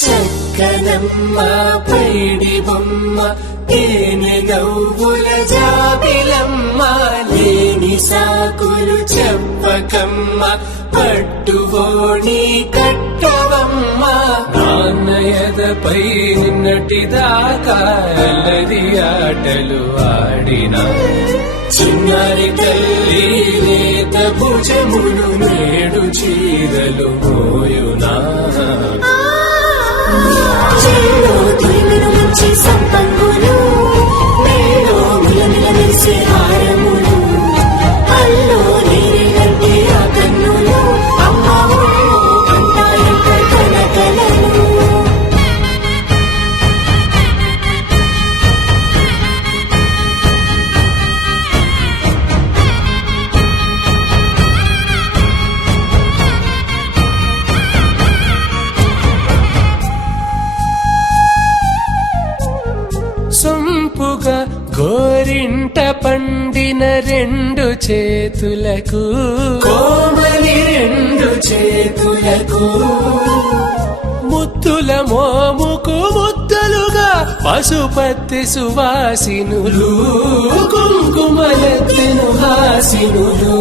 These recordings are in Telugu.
చక్కనమ్మ పైడి బొమ్మ తేనె నవ్వుల జాబిలమ్మ లేని సాకులు చెప్పకమ్మ పట్టువోణి కట్టవమ్మ నాన్నయదపై నిన్నటిదాకా అల్లరి ఆటలు ఆడినా చిన్నారి తల్లి లేత భుజములు నేడు చీరలు మోయునా సంపంగులు మేలో మిలమిల మెరిసే హారములు అల్లో నీరంటే ఆ కన్నులు అమ్మ అంటాయంట కలకలను సొంపుగా గోరింట పండిన రెండు చేతులకు కోమలి రెండు చేతులకు ముద్దుల మోముకు ముద్దలుగా పశుపతి సువాసినులు కుంకుమలెత్తెను హాసినులు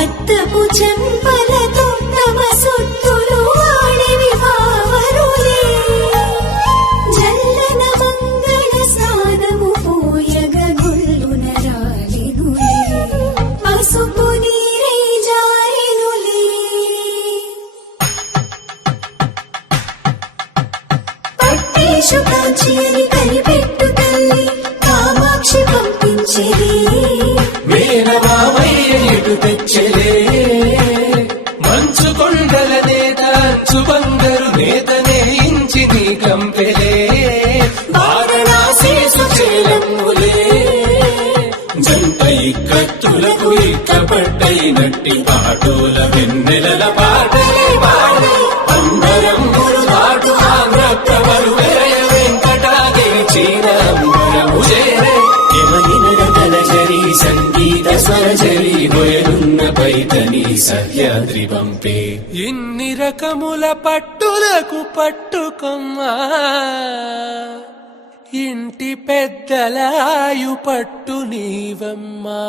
అద్దపు చెంపలతో తమ సుత్తులు ఆడివి భావరులే జల్లన మంగళ సాదము పోయగ గుళ్ళున రాలినులే పసుపు నీరై జారినులే పట్టేషు కాచి అని కనిపెట్టు తల్లి కామాక్షి పంపించేది మేనమామయ్య ఎటు తెచ్చలే మంచు కొండల నేత బందరు నేత నేయించి నీ కంపెలే వారణాసి సుచేలమ్ములే జంట ఇక్కత్తులకు ఇక్కపడ్డైనట్టి పాటోల వెన్నెలల పాటలే పాడే అందరమ్ములు దాటు ఆంధ్ర ప్రవరు వెరయ వెంకటాగిరి చీరము చేరే యమనినగనజరి సంగీత స్వరజరి గొయలున్న పైతని సహ్యాద్రి పంపే ఇన్ని రకముల పట్టులకు పట్టుకొమ్మా ఇంటి పెద్దలాయు పట్టు నీవమ్మా